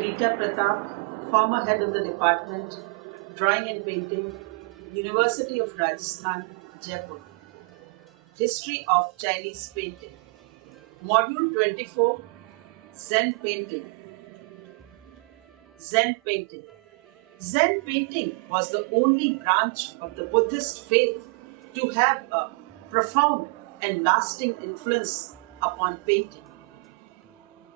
Rita Pratap, former head of the department, Drawing and Painting, University of Rajasthan, Jaipur. History of Chinese Painting. Module 24, Zen Painting. Zen Painting. Zen painting was the only branch of the Buddhist faith to have a profound and lasting influence upon painting.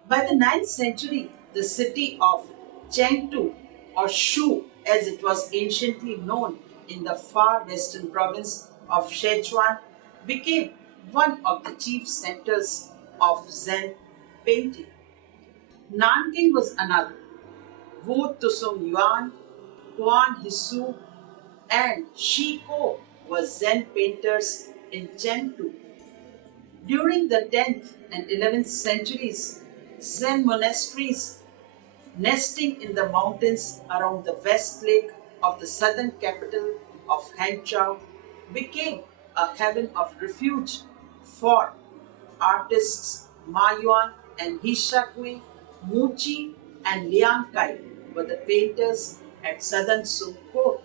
By the 9th century, the city of Chengdu, or Shu as it was anciently known in the far western province of Sichuan, became one of the chief centers of Zen painting. Nanking was another. Wu Tusung Yuan, Guan Hisu, and Shi Ko were Zen painters in Chengdu. During the 10th and 11th centuries, Zen monasteries nesting in the mountains around the west lake of the southern capital of Hangzhou became a haven of refuge for artists. Ma Yuan and Hishakui, Muchi and Liang Kai were the painters at southern Sung court.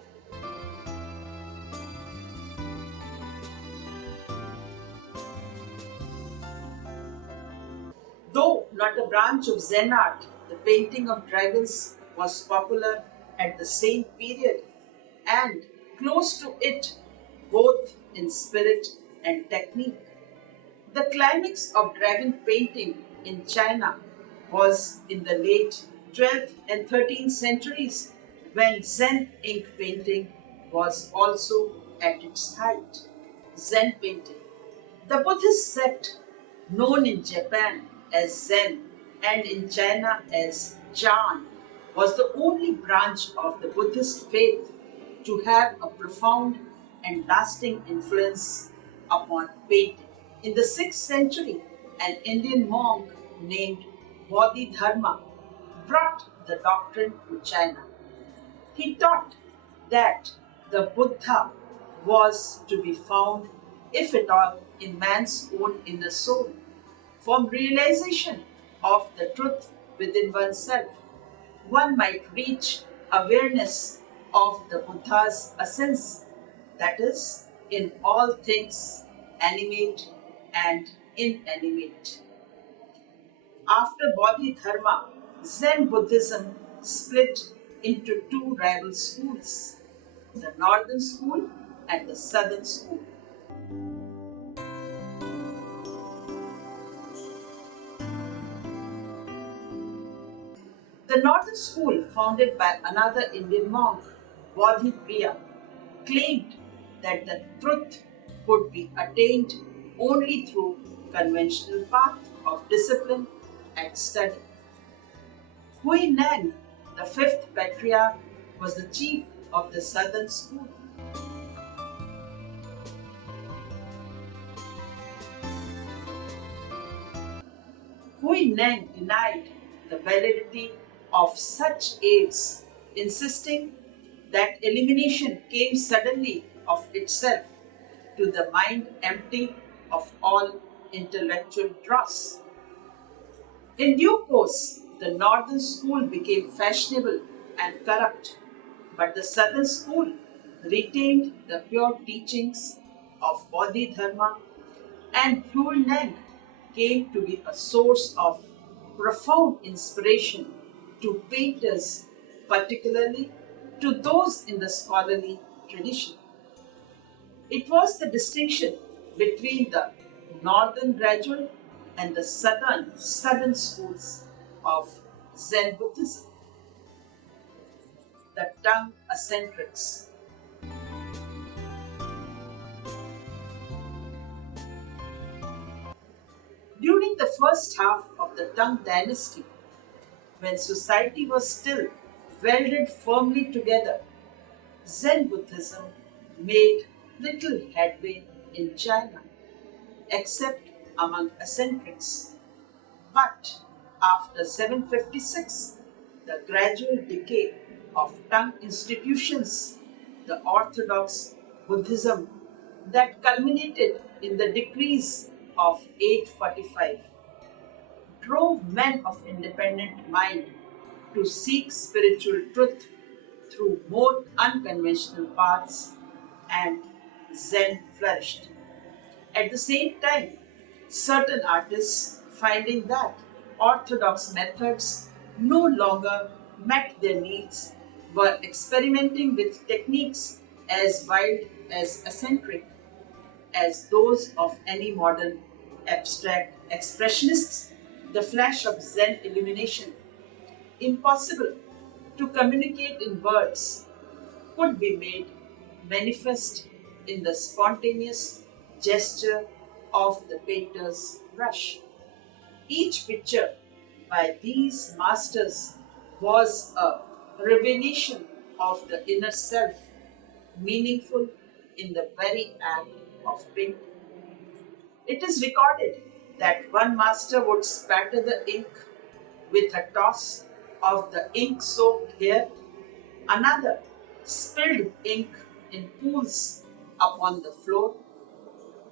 Though not a branch of Zen art, the painting of dragons was popular at the same period and close to it both in spirit and technique. The climax of dragon painting in China was in the late 12th and 13th centuries when Zen ink painting was also at its height. Zen painting. The Buddhist sect known in Japan as Zen and in China as Chan was the only branch of the Buddhist faith to have a profound and lasting influence upon painting. In the 6th century, an Indian monk named Bodhidharma brought the doctrine to China. He taught that the Buddha was to be found, if at all, in man's own inner soul. From realization of the truth within oneself, one might reach awareness of the Buddha's essence, that is, in all things animate and inanimate. After Bodhidharma, Zen Buddhism split into two rival schools, the northern school and the southern school. The northern school, founded by another Indian monk, Bodhipriya, claimed that the truth could be attained only through conventional path of discipline and study. Hui Neng, the fifth patriarch, was the chief of the southern school. Hui Neng denied the validity of such aids, insisting that elimination came suddenly of itself to the mind empty of all intellectual dross. In due course, the northern school became fashionable and corrupt, but the southern school retained the pure teachings of Bodhidharma, and Hui Neng came to be a source of profound inspiration to painters, particularly to those in the scholarly tradition. It was the distinction between the northern graduate and the southern schools of Zen Buddhism. The Tang eccentrics. During the first half of the Tang dynasty, when society was still welded firmly together, Zen Buddhism made little headway in China, except among eccentrics. But after 756, the gradual decay of Tang institutions, the orthodox Buddhism that culminated in the decrees of 845, drove men of independent mind to seek spiritual truth through more unconventional paths, and Zen flourished. At the same time, certain artists, finding that orthodox methods no longer met their needs, were experimenting with techniques as wild as eccentric as those of any modern abstract expressionists. The flash of Zen illumination, impossible to communicate in words, could be made manifest in the spontaneous gesture of the painter's brush. Each picture by these masters was a revelation of the inner self, meaningful in the very act of painting. It is recorded that one master would spatter the ink with a toss of the ink soaked hair, another spilled ink in pools upon the floor,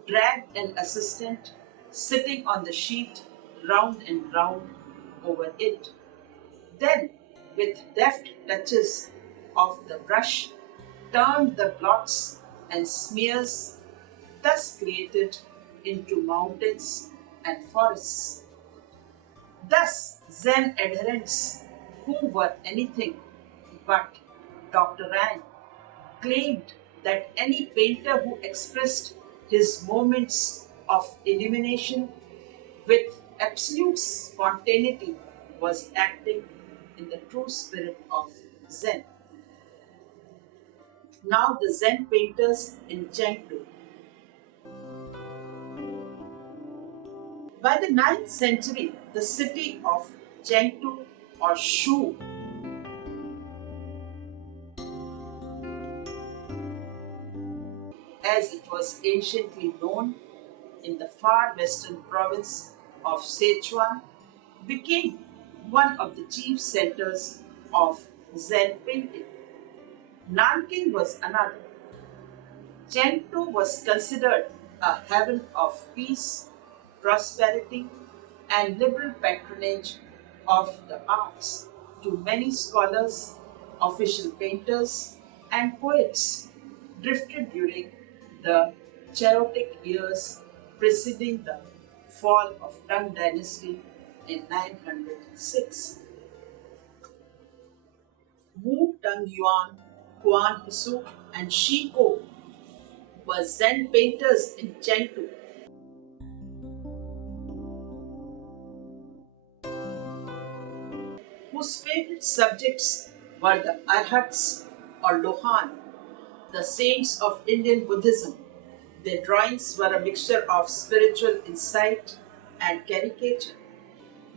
dragged an assistant sitting on the sheet round and round over it. Then, with deft touches of the brush, turned the blots and smears thus created into mountains and forests. Thus, Zen adherents, who were anything but Dr. Rang, claimed that any painter who expressed his moments of illumination with absolute spontaneity was acting in the true spirit of Zen. Now, the Zen painters in Chengdu. By the 9th century, the city of Chengdu or Shu, as it was anciently known in the far western province of Sichuan, became one of the chief centers of Zen painting. Nanking was another. Chengdu was considered a haven of peace, prosperity, and liberal patronage of the arts to many scholars, official painters, and poets drifted during the chaotic years preceding the fall of Tang Dynasty in 906. Wu Tangyuan, Guan Hisu, and Shi Ko were Zen painters in Chengdu. Whose favorite subjects were the Arhats or Lohan, the saints of Indian Buddhism. Their drawings were a mixture of spiritual insight and caricature.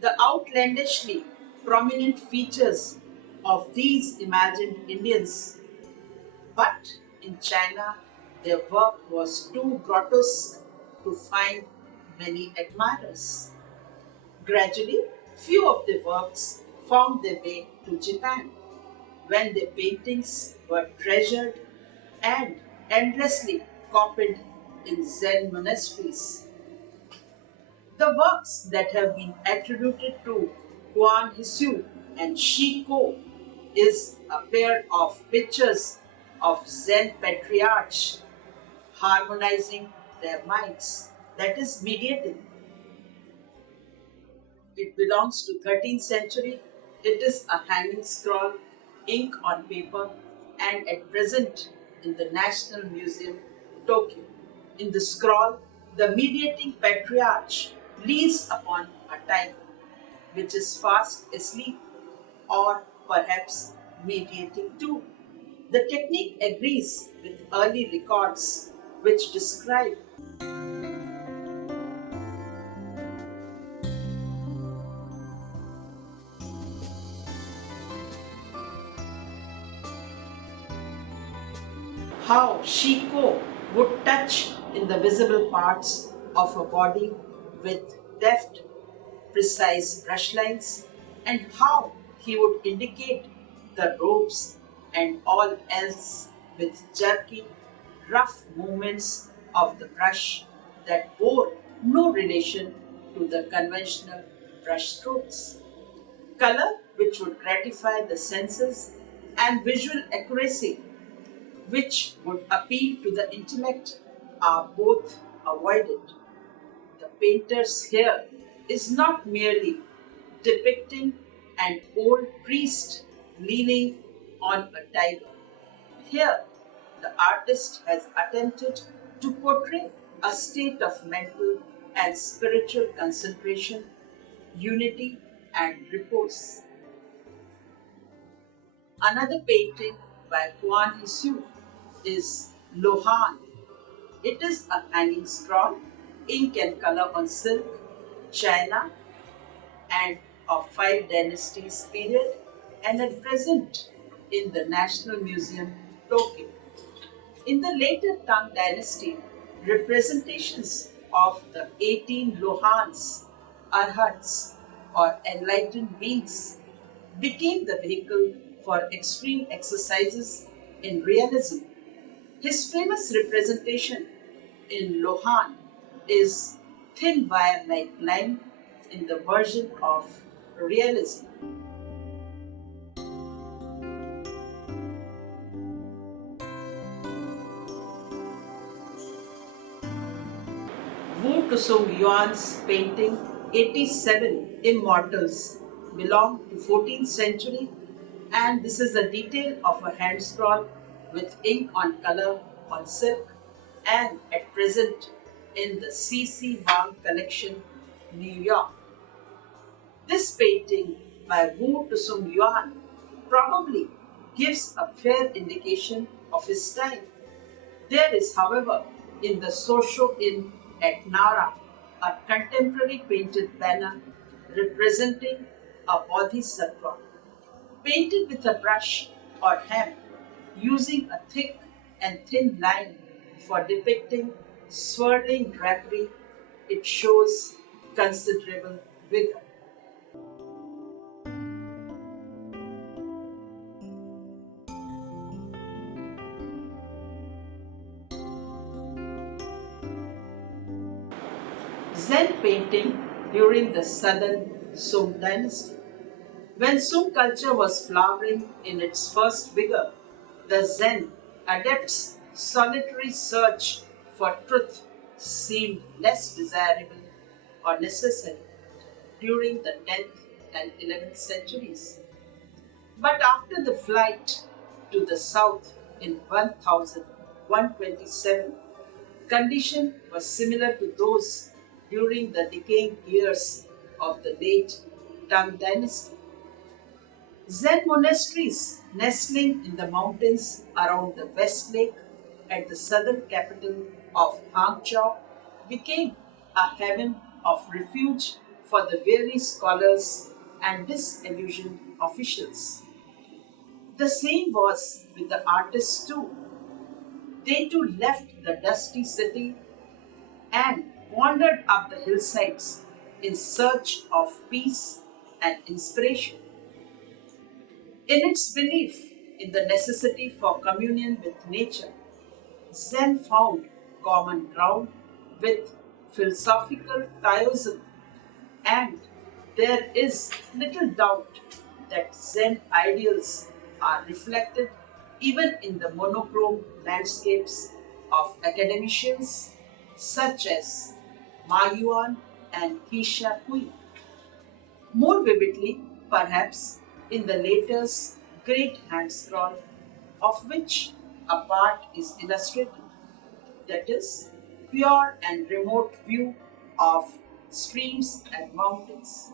The outlandishly prominent features of these imagined Indians, but in China, their work was too grotesque to find many admirers. Gradually, few of their works found their way to Japan, when their paintings were treasured and endlessly copied in Zen monasteries. The works that have been attributed to Guan Hisu and Shi Ko is a pair of pictures of Zen patriarchs harmonizing their minds, that is, mediating. It belongs to 13th century. It is a hanging scroll, ink on paper, and at present in the National Museum, Tokyo. In the scroll, the mediating patriarch leans upon a tiger, which is fast asleep, or perhaps mediating too. The technique agrees with early records which describe how Shi Ko would touch in the visible parts of a body with deft, precise brush lines, and how he would indicate the robes and all else with jerky, rough movements of the brush that bore no relation to the conventional brush strokes. Color which would gratify the senses, and visual accuracy, which would appeal to the intellect, are both avoided. The painters here is not merely depicting an old priest leaning on a tiger. Here, the artist has attempted to portray a state of mental and spiritual concentration, unity, and repose. Another painting by Huan Hsiu is Lohan. It is a hanging scroll, ink and color on silk, China, and of five dynasties period, and at present in the National Museum, Tokyo. In the later Tang dynasty, representations of the 18 Lohans, Arhats, or enlightened beings, became the vehicle for extreme exercises in realism. His famous representation in Lohan is thin wire like line in the version of realism. Wu Tusung Yuan's painting 87 Immortals belong to 14th century, and this is a detail of a hand scroll with ink on color on silk and at present in the CC Wang collection, New York. This painting by Wu Tusung Yuan probably gives a fair indication of his time. There is, however, in the Sosho Inn at Nara, a contemporary painted banner representing a bodhisattva, painted with a brush or hand, using a thick and thin line for depicting swirling drapery. It shows considerable vigor. Zen painting during the southern Sung dynasty. When Sung culture was flowering in its first vigor, the Zen adepts' solitary search for truth seemed less desirable or necessary during the 10th and 11th centuries. But after the flight to the south in 1127, condition was similar to those during the decaying years of the late Tang dynasty. Zen monasteries nestling in the mountains around the West Lake at the southern capital of Hangzhou became a haven of refuge for the weary scholars and disillusioned officials. The same was with the artists too. They too left the dusty city and wandered up the hillsides in search of peace and inspiration. In its belief in the necessity for communion with nature, Zen found common ground with philosophical Taoism, and there is little doubt that Zen ideals are reflected even in the monochrome landscapes of academicians such as Ma Yuan and Hisha Kui. More vividly, perhaps, in the latter's great hand scroll, of which a part is illustrated, that is, pure and remote view of streams and mountains.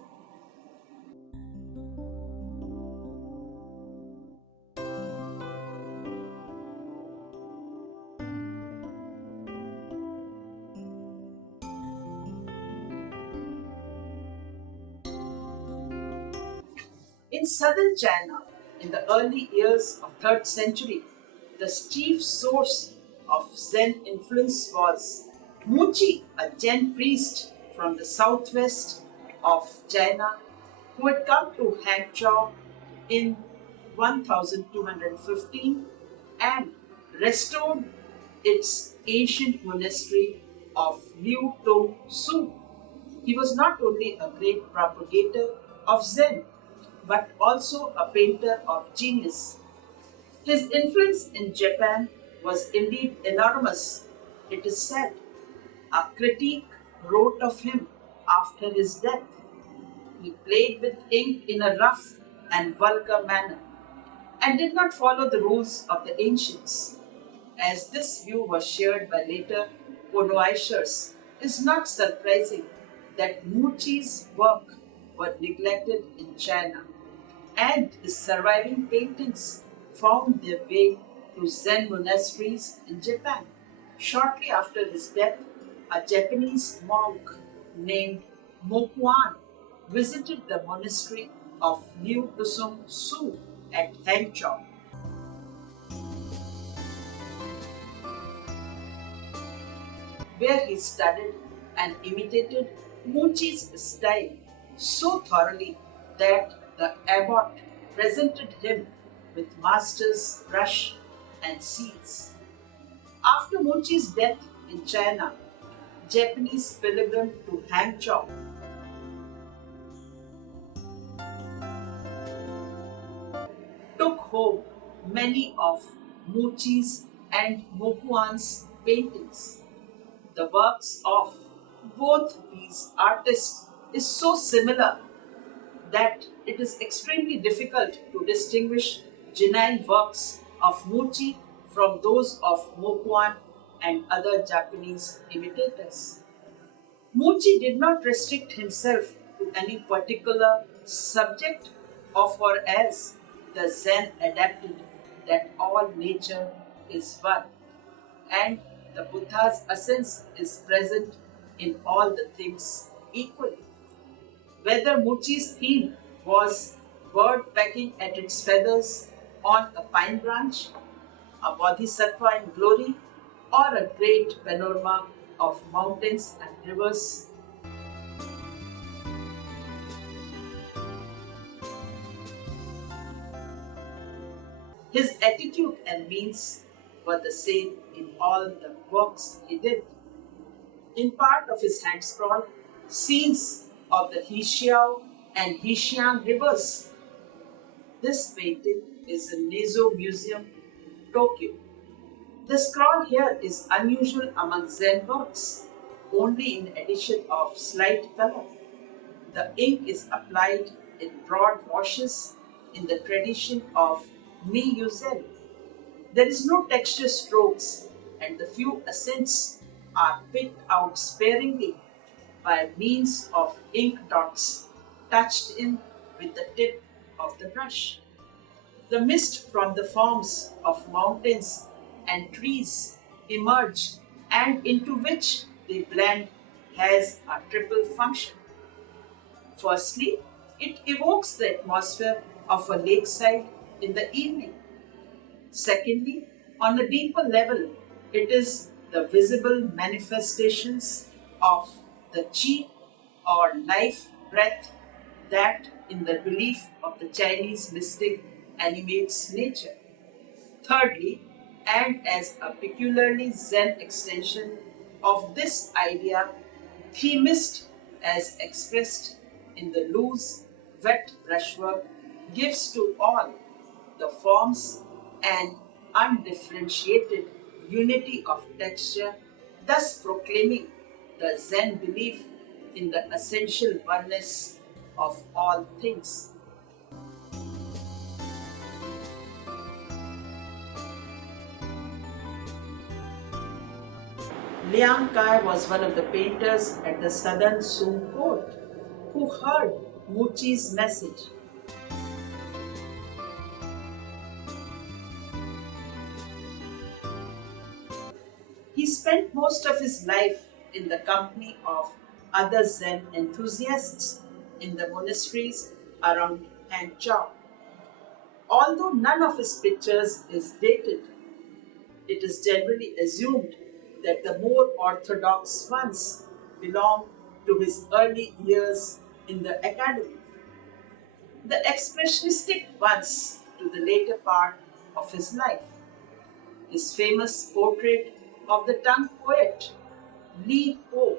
In southern China, in the early years of 3rd century, the chief source of Zen influence was Muchi, a Zen priest from the southwest of China who had come to Hangzhou in 1215 and restored its ancient monastery of Liu Tong Su. He was not only a great propagator of Zen, but also a painter of genius. His influence in Japan was indeed enormous. It is said a critic wrote of him after his death. He played with ink in a rough and vulgar manner and did not follow the rules of the ancients. As this view was shared by later Konoishers, it is not surprising that Muchi's work were neglected in China and his surviving paintings found their way to Zen monasteries in Japan. Shortly after his death, a Japanese monk named Mokuan visited the monastery of Liu Tusum Su at Hangzhou. Where he studied and imitated Muchi's style so thoroughly that the abbot presented him with master's brush and seals. After Muchi's death in China, Japanese pilgrim to Hangzhou took home many of Muchi's and Mokuan's paintings. The works of both these artists is so similar that it is extremely difficult to distinguish genuine works of Muchi from those of Mokuan and other Japanese imitators. Muchi did not restrict himself to any particular subject or for as the Zen adapted that all nature is one and the Buddha's essence is present in all the things equally. Whether Muchi's theme was bird pecking at its feathers on a pine branch, a bodhisattva in glory, or a great panorama of mountains and rivers, his attitude and means were the same in all the works he did. In part of his hand scroll, scenes of the Hsiao and Hsiang Rivers. This painting is in Nezu Museum, Tokyo. The scroll here is unusual among Zen works, only in addition of slight color. The ink is applied in broad washes in the tradition of Mi-Yuzel. There is no texture strokes and the few accents are picked out sparingly by means of ink dots touched in with the tip of the brush. The mist from the forms of mountains and trees emerge and into which they blend has a triple function. Firstly, it evokes the atmosphere of a lakeside in the evening. Secondly, on a deeper level, it is the visible manifestations of the chi or life breath that, in the belief of the Chinese mystic, animates nature. Thirdly, and as a peculiarly Zen extension of this idea, themist, as expressed in the loose, wet brushwork, gives to all the forms an undifferentiated unity of texture, thus proclaiming the Zen belief in the essential oneness of all things. Liang Kai was one of the painters at the southern Sung court who heard Muchi's message. He spent most of his life in the company of other Zen enthusiasts in the monasteries around Hangzhou. Although none of his pictures is dated, it is generally assumed that the more orthodox ones belong to his early years in the academy, the expressionistic ones to the later part of his life. His famous portrait of the tongue poet Li Po,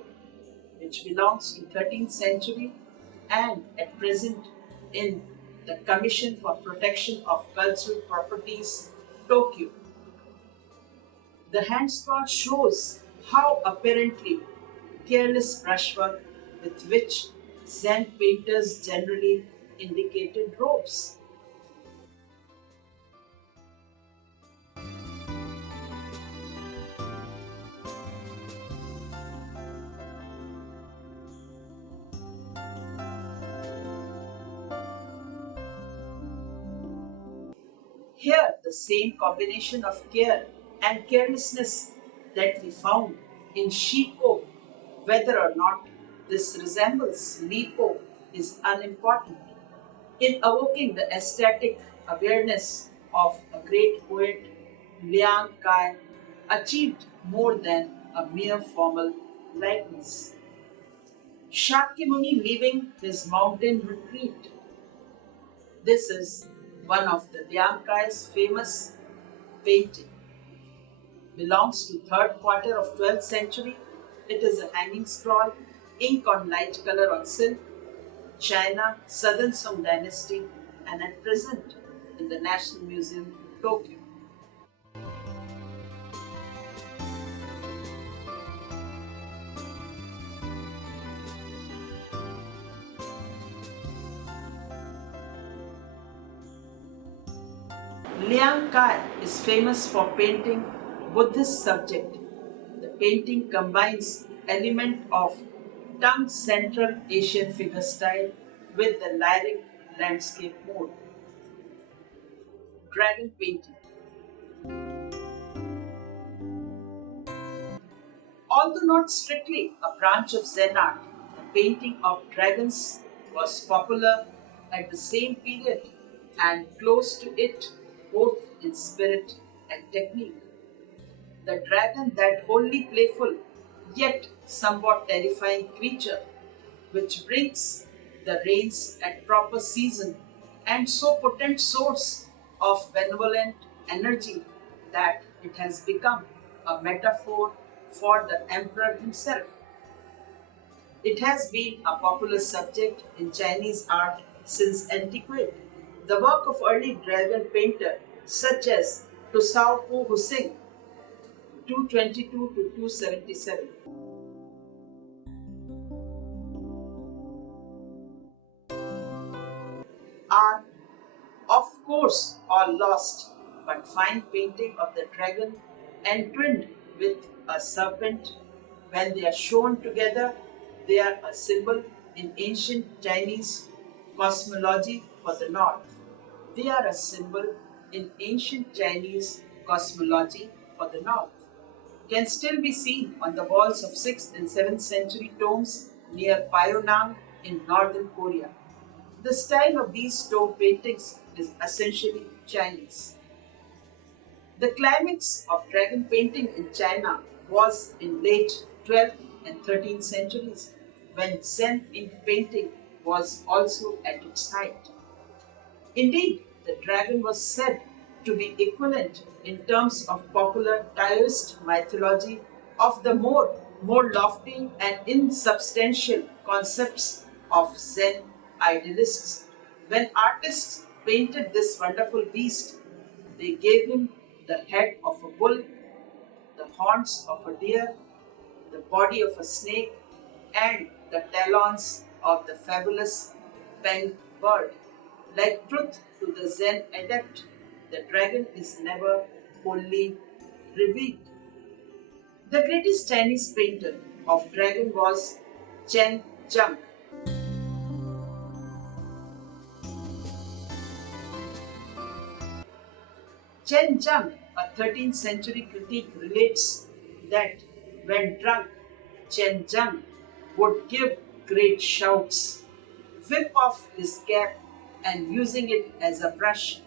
which belongs to 13th century and at present in the Commission for Protection of Cultural Properties, Tokyo. The handspot shows how apparently careless brushwork with which Zen painters generally indicated robes. Here, the same combination of care and carelessness that we found in Shiko, whether or not this resembles Lipo, is unimportant. In evoking the aesthetic awareness of a great poet, Liang Kai achieved more than a mere formal likeness. Shakyamuni leaving his mountain retreat. This is one of the Liang Kai's famous painting. Belongs to third quarter of 12th century. It is a hanging scroll, ink on light color on silk, China, Southern Song Dynasty, and at present in the National Museum, Tokyo. Liang Kai is famous for painting Buddhist subject. The painting combines element of Tang Central Asian figure style with the lyric landscape mode. Dragon painting. Although not strictly a branch of Zen art, the painting of dragons was popular at the same period and close to it both in spirit and technique. The dragon, that wholly playful yet somewhat terrifying creature, which brings the rains at proper season and so potent source of benevolent energy that it has become a metaphor for the emperor himself. It has been a popular subject in Chinese art since antiquity. The work of early dragon painter such as Hsaio and Hsiang 222 to 277 are of course all lost, but fine painting of the dragon entwined with a serpent, when they are shown together, they are a symbol in ancient Chinese cosmology for the north. They are a symbol in ancient Chinese cosmology for the north. Can still be seen on the walls of 6th and 7th century tombs near Pyongyang in northern Korea. The style of these stone paintings is essentially Chinese. The climax of dragon painting in China was in late 12th and 13th centuries, when Zen ink painting was also at its height. Indeed, the dragon was said to be equivalent in terms of popular Taoist mythology of the more lofty and insubstantial concepts of Zen idealists. When artists painted this wonderful beast, they gave him the head of a bull, the horns of a deer, the body of a snake, and the talons of the fabulous peng bird. Like truth to the Zen adept, the dragon is never wholly revealed. The greatest Chinese painter of dragon was Chen Zhang. Chen Zhang, a 13th century critic, relates that when drunk, Chen Zhang would give great shouts, whip off his cap, and using it as a brush,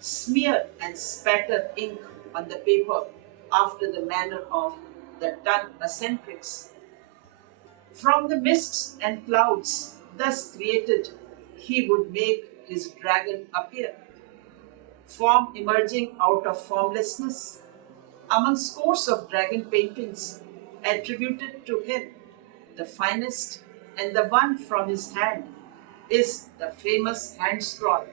smear and spatter ink on the paper after the manner of the tongue eccentrics. From the mists and clouds thus created, he would make his dragon appear, form emerging out of formlessness. Among scores of dragon paintings attributed to him, the finest and the one from his hand is the famous hand scroll,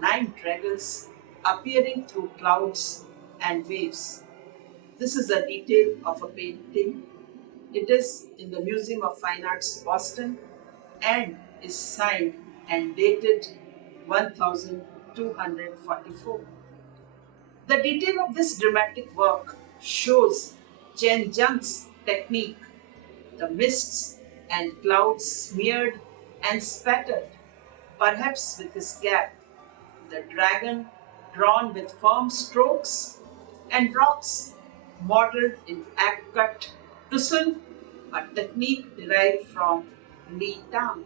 nine dragons appearing through clouds and waves. This is a detail of a painting. It is in the Museum of Fine Arts, Boston, and is signed and dated 1244. The detail of this dramatic work shows Chen Jiang's technique, the mists and clouds smeared and spattered, perhaps with his cap, the dragon drawn with firm strokes, and rocks modeled in cut tussle, a technique derived from Li Tang.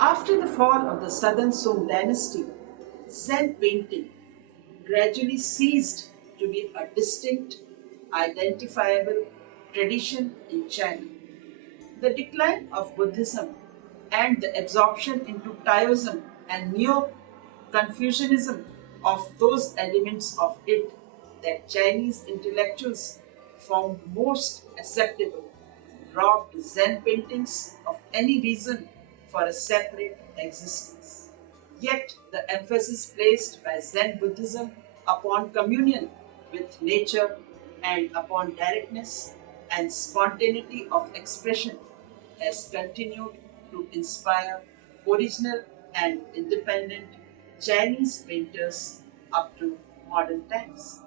After the fall of the Southern Song dynasty, Zen painting gradually ceased to be a distinct, identifiable tradition in China. The decline of Buddhism and the absorption into Taoism and Neo Confucianism of those elements of it that Chinese intellectuals found most acceptable robbed Zen paintings of any reason for a separate existence. Yet, the emphasis placed by Zen Buddhism upon communion with nature and upon directness and spontaneity of expression has continued to inspire original and independent Chinese painters up to modern times.